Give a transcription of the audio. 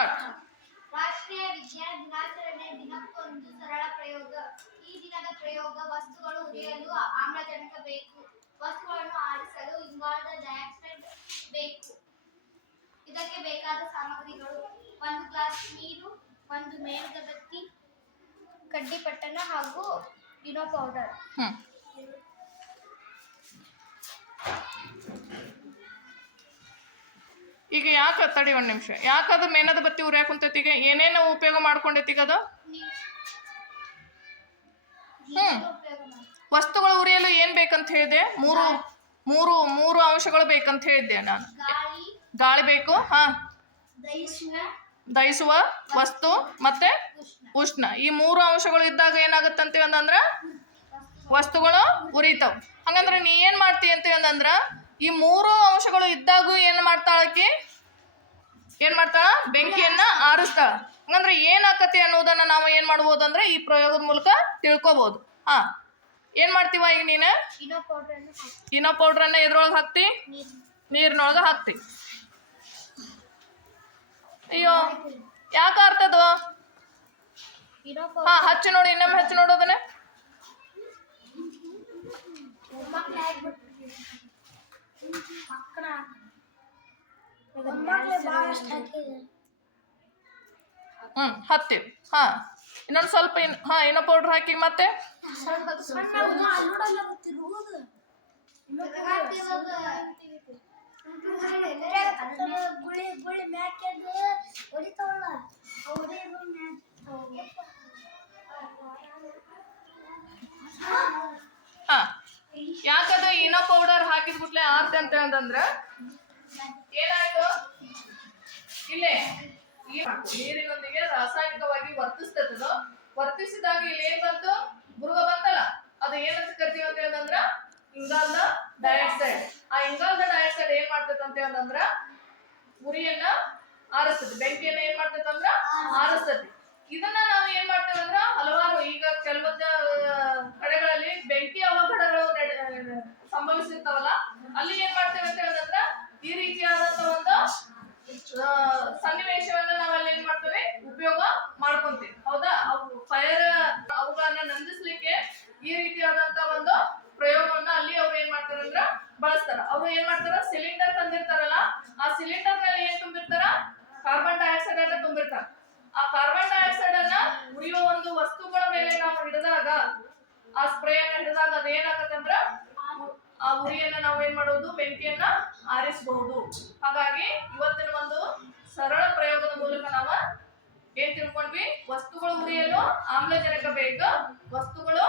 Start. ರಾಷ್ಟ್ರೀಯ ವಿಜ್ಞಾನ ದಿನಾಚರಣೆ ದಿನಕ್ಕೊಂದು ಸರಳ ಪ್ರಯೋಗ. ಈ ದಿನದ ಪ್ರಯೋಗ: ವಸ್ತುಗಳು ಉರಿಯಲು ಆಮ್ಲಜನಕ ಬೇಕು, ವಸ್ತುಗಳನ್ನು ಆರಿಸಲು ಇಂಗಾಲದ ಡೈಆಕ್ಸೈಡ್ ಬೇಕು. ಇದಕ್ಕೆ ಬೇಕಾದ ಸಾಮಗ್ರಿಗಳು: 1 ಗ್ಲಾಸ್ ನೀರು, 1 ಮೇಣದಬತ್ತಿ, ಕಡ್ಡಿಪಟ್ಟಣ ಹಾಗೂ ಡಿನೋ ಪೌಡರ್. ಈಗ ಯಾಕೆ ತಡಿ ಒಂದು ನಿಮಿಷ, ಯಾಕದು ಮೇಣದ ಬತ್ತಿ ಉರಿಯಾಕ ಕುಂತೈತಿ? ಈಗ ಏನೇನು ಉಪಯೋಗ ಮಾಡ್ಕೊಂಡೈತಿ ಈಗ ಅದು? ವಸ್ತುಗಳು ಉರಿಯಲು ಏನ್ ಬೇಕಂತ ಹೇಳಿದೆ? ಮೂರು ಅಂಶಗಳು ಬೇಕಂತ ಹೇಳಿದ್ದೆ ನಾನು. ಗಾಳಿ ಬೇಕು, ದಹಿಸುವ ವಸ್ತು, ಮತ್ತೆ ಉಷ್ಣ. ಈ 3 ಅಂಶಗಳು ಇದ್ದಾಗ ಏನಾಗತ್ತಂತ ಅಂತಂದ್ರ ವಸ್ತುಗಳು ಉರಿತಾವ. ಹಂಗಂದ್ರೆ ನೀ ಏನ್ ಮಾಡ್ತಿ ಅಂತ ಅಂತಂದ್ರ ಈ 3 ಅಂಶಗಳು ಇದ್ದಾಗೂ ಏನ್ ಮಾಡ್ತಾಳಕಿ? ಏನ್ ಮಾಡ್ತಾಳ? ಬೆಂಕಿಯನ್ನ ಆರಿಸ್ತಾಳ. ಹಂಗಂದ್ರೆ ಏನಾಕತಿ ಅನ್ನೋದನ್ನ ನಾವು ಏನ್ ಮಾಡ್ಬೋದು ಅಂದ್ರೆ ಈ ಪ್ರಯೋಗದ ಮೂಲಕ ತಿಳ್ಕೊಬಹುದು. ಏನ್ ಮಾಡ್ತೀವ ಈಗ ನೀನು? ಇನೋ ಪೌಡ್ರನ್ನ ಎದ್ರೊಳಗೆ ಹಾಕ್ತಿ? ನೀರಿನೊಳಗೆ ಹಾಕ್ತಿ. ಅಯ್ಯೋ ಯಾಕ ಅರ್ಥದು? ಹಚ್ಚಿ ನೋಡಿ, ಇನ್ನೊಮ್ಮೆ ಹಚ್ಚಿ ನೋಡೋದನ್ನ. ಹತ್ತೀವಿ. ಇನ್ನೊಂದು ಸ್ವಲ್ಪ ಇನ್ನೂ ಪೌಡ್ರ್ ಹಾಕಿ ಮತ್ತೆ ಯಾಕದು ಇನೋ ಪೌಡರ್ ಹಾಕಿದ್ಬಿಟ್ಲೆ ಆರ್ತೆ ಅಂತ ಅಂತಂದ್ರ ಏನಾಯ್ತು? ಇಲ್ಲೇ ನೀರಿನೊಂದಿಗೆ ರಾಸಾಯನಿಕವಾಗಿ ವರ್ತಿಸ್ತದ. ವರ್ತಿಸಿದಾಗ ಇಲ್ಲಿ ಏನ್ ಬಂತು? ಬುರುಗ ಬಂತಲ್ಲ, ಅದು ಏನಂತ ಕರಿತೀವಿ ಅಂತ ಹೇಳಂದ್ರ ಇಂಗಾಲದ ಡೈಆಕ್ಸೈಡ್. ಆ ಇಂಗಾಲದ ಡೈಆಕ್ಸೈಡ್ ಏನ್ ಮಾಡ್ತೈತೆ ಅಂತ ಹೇಳಂದ್ರ ಉರಿಯನ್ನ ಆರಿಸ್ತದೆ, ಬೆಂಕಿಯನ್ನ ಏನ್ ಮಾಡ್ತೈತಂದ್ರ ಆರಿಸ್ತತಿ. ಇದನ್ನ ನಾವು ಏನ್ ಮಾಡ್ತೇವೆ ಅಂದ್ರ ಹಲವಾರು ಈಗ ಕೆಲವೊಂದು ಕಡೆಗಳಲ್ಲಿ ಬೆಂಕಿ ಅವಘಡಗಳು ಸಂಭವಿಸಿರ್ತಾವಲ್ಲ, ಅಲ್ಲಿ ಏನ್ ಮಾಡ್ತೇವೆ ಅಂತ ಹೇಳಂದ್ರ ಈ ರೀತಿಯಾದಂತ ಒಂದು ಸನ್ನಿವೇಶವನ್ನ ನಾವಲ್ಲಿ ಏನ್ ಮಾಡ್ತೇವೆ? ಉಪಯೋಗ ಮಾಡ್ಕೊಂತೀವಿ. ಹೌದಾ? ಅವುಗಳನ್ನ ನಂದಿಸ್ಲಿಕ್ಕೆ ಈ ರೀತಿಯಾದಂತ ಒಂದು ಪ್ರಯೋಗವನ್ನ ಅಲ್ಲಿ ಅವ್ರು ಏನ್ ಮಾಡ್ತಾರ ಅಂದ್ರ ಬಳಸ್ತಾರ. ಅವ್ರು ಏನ್ ಮಾಡ್ತಾರ? ಸಿಲಿಂಡರ್ ತಂದಿರ್ತಾರಲ್ಲ, ಆ ಸಿಲಿಂಡರ್ ನಲ್ಲಿ ಏನ್ ತುಂಬಿರ್ತಾರ? ಕಾರ್ಬನ್ ಡೈಆಕ್ಸೈಡ್ ಅನ್ನ ತುಂಬಿರ್ತಾರ. ಆ ಕಾರ್ಬನ್ ಡೈಆಕ್ಸೈಡ್ ಅನ್ನ ಉರಿಯುವ ಒಂದು ವಸ್ತುಗಳ ಮೇಲೆ ನಾವು ಹಿಡಿದಾಗ, ಆ ಸ್ಪ್ರೇ ಅನ್ನ ಹಿಡಿದಾಗ ಅದು ಏನಾಗತ್ತಂದ್ರ ಆ ಉರಿಯನ್ನ ನಾವು ಏನ್ ಮಾಡೋದು? ಬೆಂಕಿಯನ್ನ ಆರಿಸಬಹುದು. ಹಾಗಾಗಿ ಇವತ್ತಿನ ಒಂದು ಸರಳ ಪ್ರಯೋಗದ ಮೂಲಕ ನಾವು ಏನ್ ತಿಳ್ಕೊಂಡ್ವಿ? ವಸ್ತುಗಳು ಉರಿಯಲು ಆಮ್ಲಜನಕ ಬೇಕು, ವಸ್ತುಗಳು